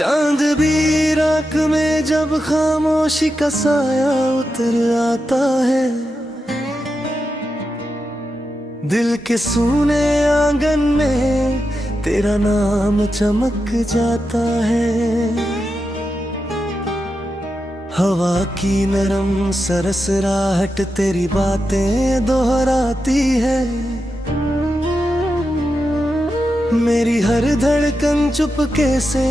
चांद भी रात में जब खामोशी का साया उतर आता है, दिल के सूने आंगन में तेरा नाम चमक जाता है। हवा की नरम सरसराहट तेरी बातें दोहराती है, मेरी हर धड़कन चुपके से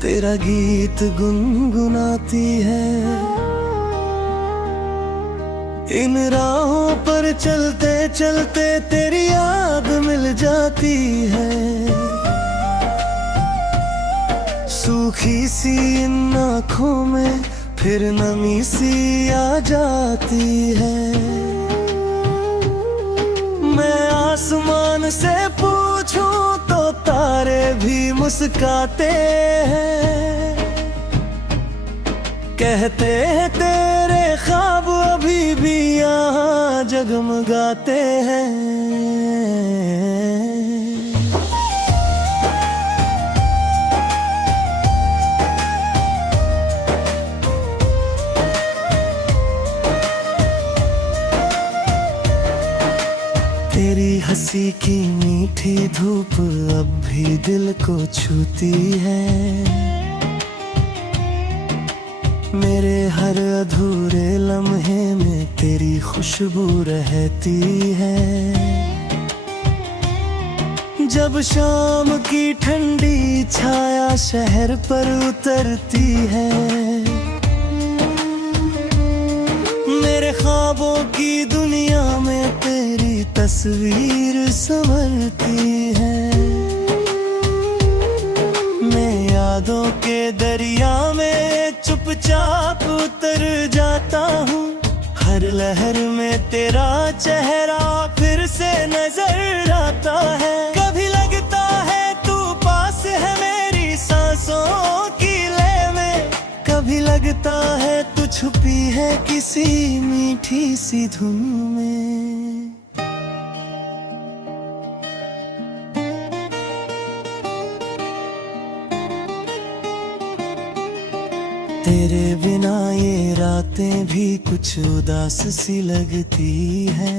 तेरा गीत गुनगुनाती है। इन राहों पर चलते चलते तेरी याद मिल जाती है, सूखी सी इन आँखों में फिर नमी सी आ जाती है। मैं आसमान से पूछूं तो तारे भी मुस्काते हैं, कहते हैं तेरे ख्वाब अभी भी यहाँ जगमगाते हैं। तेरी हंसी की मीठी धूप अब भी दिल को छूती है, मेरे हर अधूरे लम्हे में तेरी खुशबू रहती है। जब शाम की ठंडी छाया शहर पर उतरती है, मेरे ख्वाबों की दुनिया में तेरी तस्वीर संवरती है। मैं यादों के दरिया में चुपचाप उतर जाता हूँ, हर लहर में तेरा चेहरा फिर से नजर आता है। कभी लगता है तू पास है मेरी सांसों की लय में, कभी लगता है तू छुपी है किसी मीठी सी धुन में। तेरे बिना ये रातें भी कुछ उदास सी लगती है,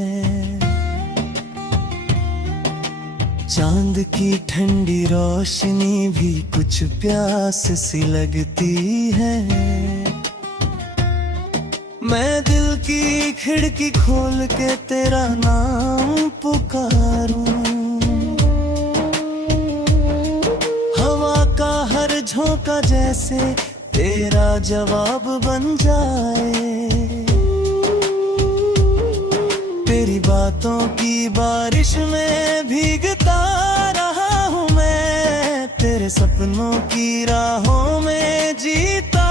चांद की ठंडी रोशनी भी कुछ प्यास सी लगती है। मैं दिल की खिड़की खोल के तेरा नाम पुकारूं, हवा का हर झोंका जैसे तेरा जवाब बन जाए। तेरी बातों की बारिश में भीगता रहा हूँ मैं, तेरे सपनों की राहों में जीता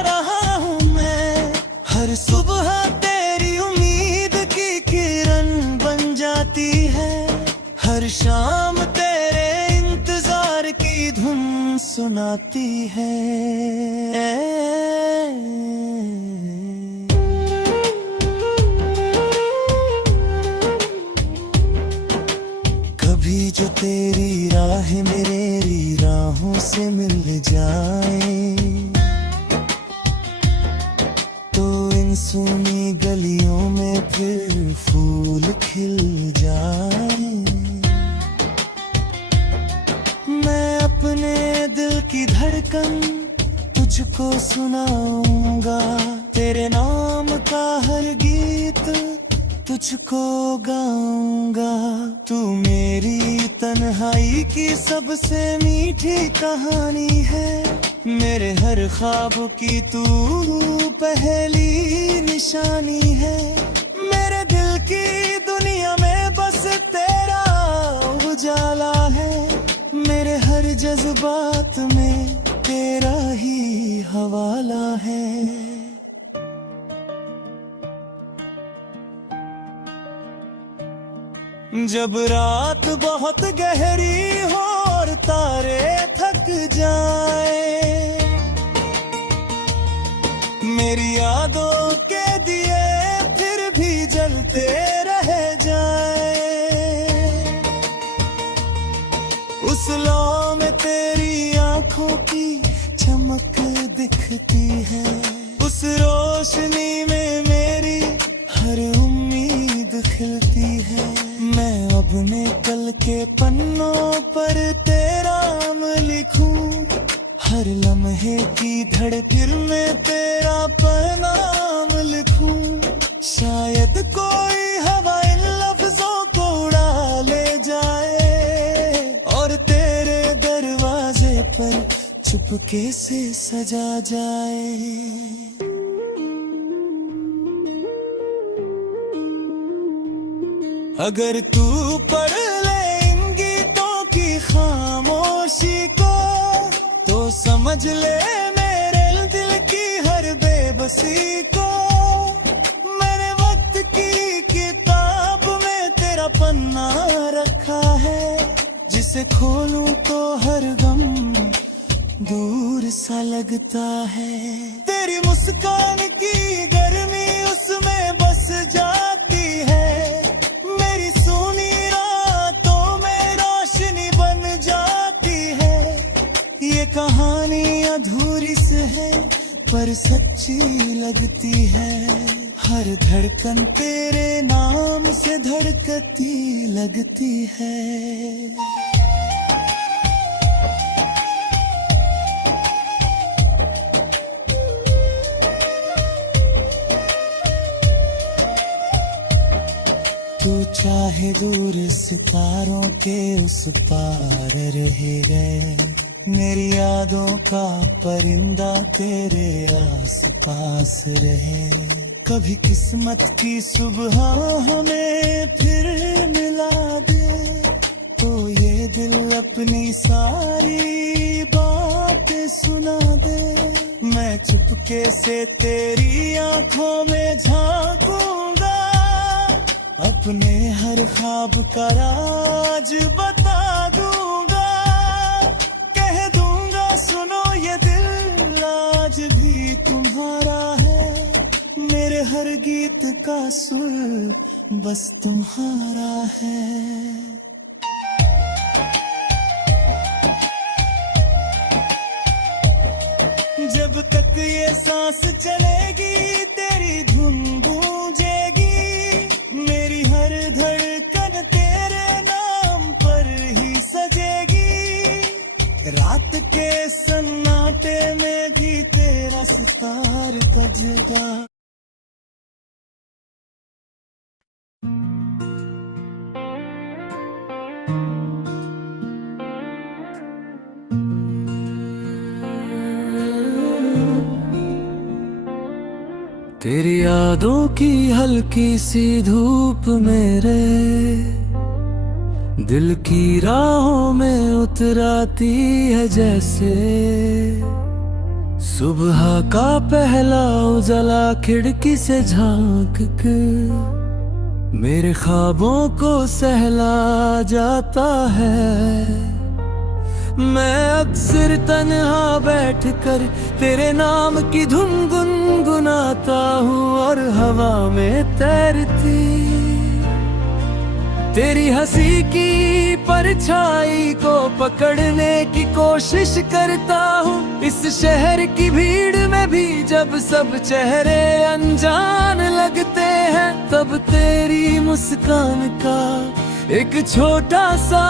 रहा हूँ मैं। हर सुबह तेरी उम्मीद की किरण बन जाती है, हर शाम तेरे इंतजार की धुन सुनाती है। कभी जो तेरी राह मेरी राहों से मिल जाए, तो इन सूनी गलियों में फिर फूल खिल जाए। मैं अपने दिल की धड़कन तुझको सुनाऊंगा, तेरे नाम का हर गीत तुझको गाऊंगा। तू मेरी तन्हाई की सबसे मीठी कहानी है, मेरे हर ख्वाब की तू पहली निशानी है। मेरे दिल की दुनिया में बस तेरा उजाला है, मेरे हर जज्बात में तेरा ही हवाला है। जब रात बहुत गहरी हो और तारे थक जाए, मेरी यादों के दिए फिर भी जलते रह जाए। उस लौ में तेरी आंखों की दिखती है। उस रोशनी में मेरी हर उम्मीद खिलती है। मैं अपने कल के पन्नों पर तेरा नाम लिखूं, हर लम्हे की धड़कन में तेरा पैगाम लिखूं। शायद कोई हवा इन लफ्जों को उड़ा ले जाए और तेरे दरवाजे पर चुपके से सजा जाए। अगर तू पढ़ ले इन गीतों की खामोशी को, तो समझ ले मेरे दिल की हर बेबसी को। मैंने वक्त की किताब में तेरा पन्ना रखा है, जिसे खोलूं तो हर गम दूर सा लगता है। तेरी मुस्कान की गर्मी उसमें बस जाती है, मेरी सूनी रातों में रोशनी बन जाती है। ये कहानी अधूरी से है पर सच्ची लगती है। हर धड़कन तेरे नाम से धड़कती लगती है। तू चाहे दूर सितारों के उस पार रह गए, मेरी यादों का परिंदा तेरे आस पास रहे। कभी किस्मत की सुबह हमें फिर मिला दे, तो ये दिल अपनी सारी बातें सुना दे। मैं चुपके से तेरी आंखों में झांकूंगा, अपने हर ख्वाब का राज बता दूंगा। कह दूंगा सुनो ये दिल आज भी तुम्हारा है, मेरे हर गीत का सुर बस तुम्हारा है। जब तक ये सांस चलेगी तेरी धुन गूंजेगी, मेरी हर धड़कन तेरे नाम पर ही सजेगी। रात के सन्नाटे में भी तेरा सितार तजेगा। तेरी यादों की हल्की सी धूप मेरे दिल की राहों में उतराती है। जैसे सुबह का पहला उजाला खिड़की से झांक कर मेरे ख्वाबों को सहला जाता है। मैं अक्सर तन्हा बैठकर तेरे नाम की धुन गुनगुनाता हूँ और हवा में तैरती तेरी हंसी की परछाई को पकड़ने की कोशिश करता हूँ। इस शहर की भीड़ में भी जब सब चेहरे अनजान लगते हैं, तब तेरी मुस्कान का एक छोटा सा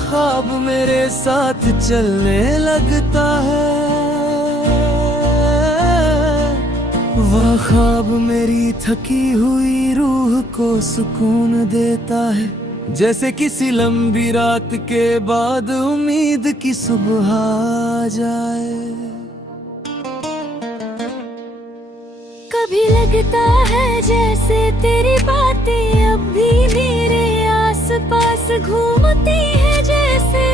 ख्वाब मेरे साथ चलने लगता है। वह ख्वाब मेरी थकी हुई रूह को सुकून देता है, जैसे किसी लंबी रात के बाद उम्मीद की सुबह आ जाए। कभी लगता है जैसे तेरी बातें अब भी मेरे आस पास घूमती है, जैसे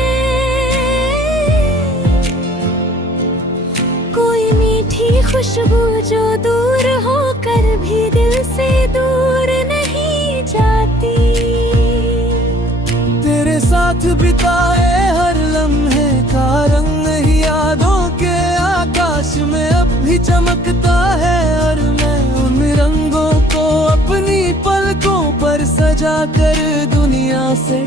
कोई मीठी खुशबू जो दूर होकर भी दिल से दूर नहीं जाती। तेरे साथ बिताए हर लम्हे का रंग ही यादों के आकाश में अब भी चमकता है, और मैं उन रंगों को अपनी पलकों पर सजा कर दुनिया से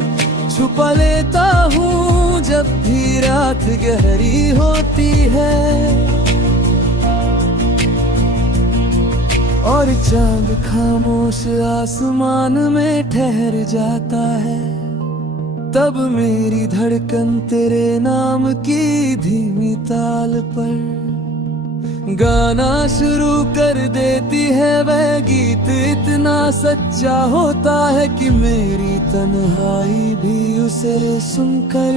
छुपा लेता हूँ जब भी रात गहरी होती है। और चांद खामोश आसमान में ठहर जाता है, तब मेरी धड़कन तेरे नाम की धीमी ताल पर गाना शुरू कर देती है। वह गीत इतना सच्चा होता है कि मेरी तन्हाई भी उसे सुनकर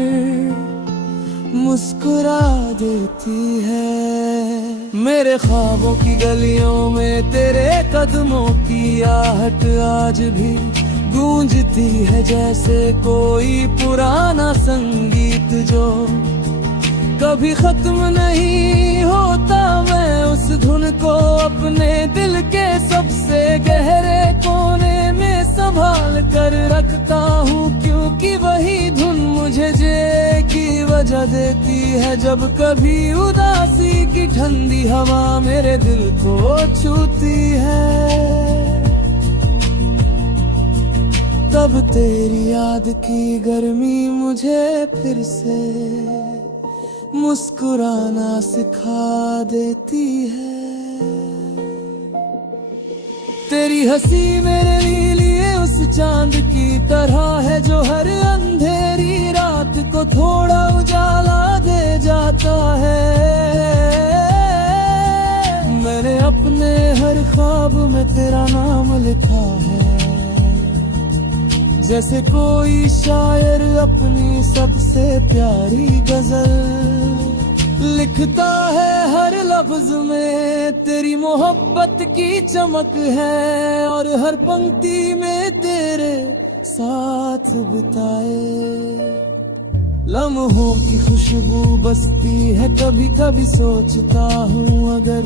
मुस्कुरा देती है। मेरे ख्वाबों की गलियों में तेरे कदमों की आहट आज भी गूंजती है, जैसे कोई पुराना संगीत जो कभी खत्म नहीं होता। मैं उस धुन को अपने दिल के सबसे गहरे कोने में संभाल कर रखता हूँ, क्योंकि वही धुन मुझे जी की वजह देती है। जब कभी उदासी की ठंडी हवा मेरे दिल को छूती है, तब तेरी याद की गर्मी मुझे फिर से मुस्कुराना सिखा देती है। तेरी हंसी मेरे लिए उस चांद की तरह है जो हर अंधेरी रात को थोड़ा उजाला दे जाता है। मैंने अपने हर ख्वाब में तेरा नाम लिखा है, जैसे कोई शायर अपनी सबसे प्यारी गजल लिखता है। हर लफ्ज में तेरी मोहब्बत की चमक है, और हर पंक्ति में तेरे साथ बिताए लम्हों की खुशबू बसती है। कभी कभी सोचता हूँ अगर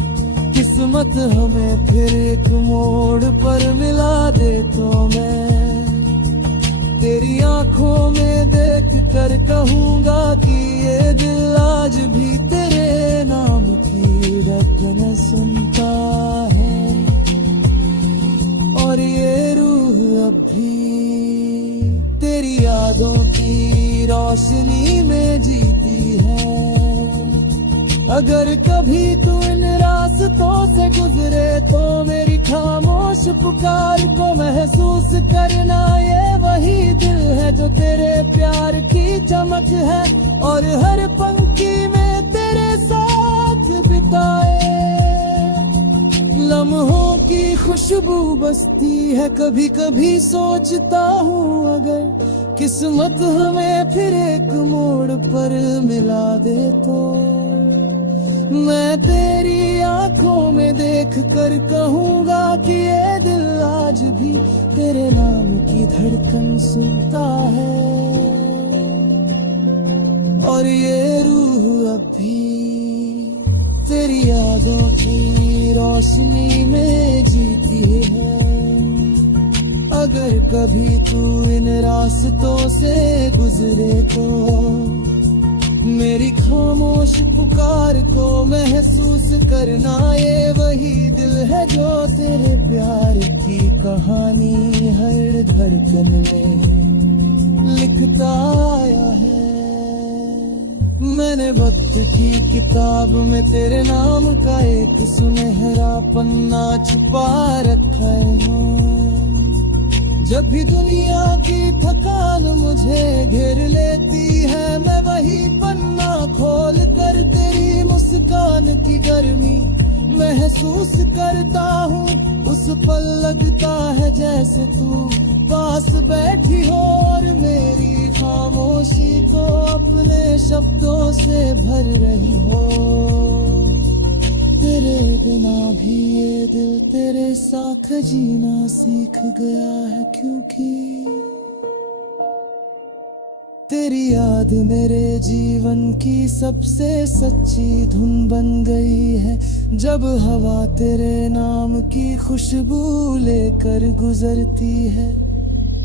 किस्मत हमें फिर एक मोड़ पर मिला दे तो मैं तेरी आंखों में देख कर कहूँगा कि ये दिल आज भी तेरे नाम की धड़कन सुनता है, और ये रूह अब भी तेरी यादों की रोशनी में जीती है। अगर कभी तू इन रास्तों से गुजरे तो मेरी खामोश पुकार को महसूस करना। ये वही दिल है जो तेरे प्यार की चमक है, और हर पंक्ति में तेरे साथ बिताए लम्हों की खुशबू बसती है। कभी कभी सोचता हूँ अगर किस्मत हमें फिर एक मोड़ पर मिला दे तो मैं तेरी आंखों में देख कर कहूँगा कि ये दिल आज भी तेरे नाम की धड़कन सुनता है, और ये रूह अब भी तेरी यादों की रोशनी में जीती है। अगर कभी तू इन रास्तों से गुजरे तो मेरी खामोश पुकार को महसूस करना। ये वही दिल है जो तेरे प्यार की कहानी हर धड़कन में लिखता आया है। मैंने वक्त की किताब में तेरे नाम का एक सुनहरा पन्ना छुपा रखा है। जब भी दुनिया की थकान मुझे घेर लेती है, मैं वही पन्ना खोल कर तेरी मुस्कान की गर्मी महसूस करता हूँ। उस पल लगता है जैसे तू पास बैठी हो, और मेरी खामोशी को अपने शब्दों से भर रही हो। तेरे बिना भी ये दिल तेरे साथ जीना सीख गया है, क्योंकि तेरी याद मेरे जीवन की सबसे सच्ची धुन बन गई है। जब हवा तेरे नाम की खुशबू लेकर गुजरती है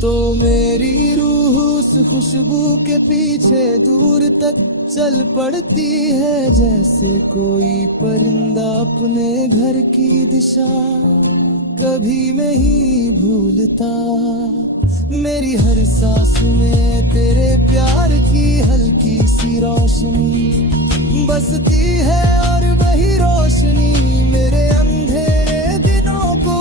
तो मेरी रूह उस खुशबू के पीछे दूर तक चल पड़ती है, जैसे कोई परिंदा अपने घर की दिशा कभी नहीं भूलता। मेरी हर सांस में तेरे प्यार की हल्की सी रोशनी बसती है, और वही रोशनी मेरे अंधेरे दिनों को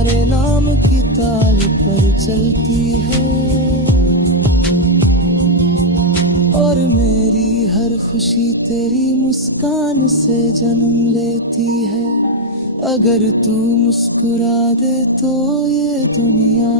तुम्हारे नाम की ताल पर चलती है, और मेरी हर खुशी तेरी मुस्कान से जन्म लेती है। अगर तू मुस्कुरा दे तो ये दुनिया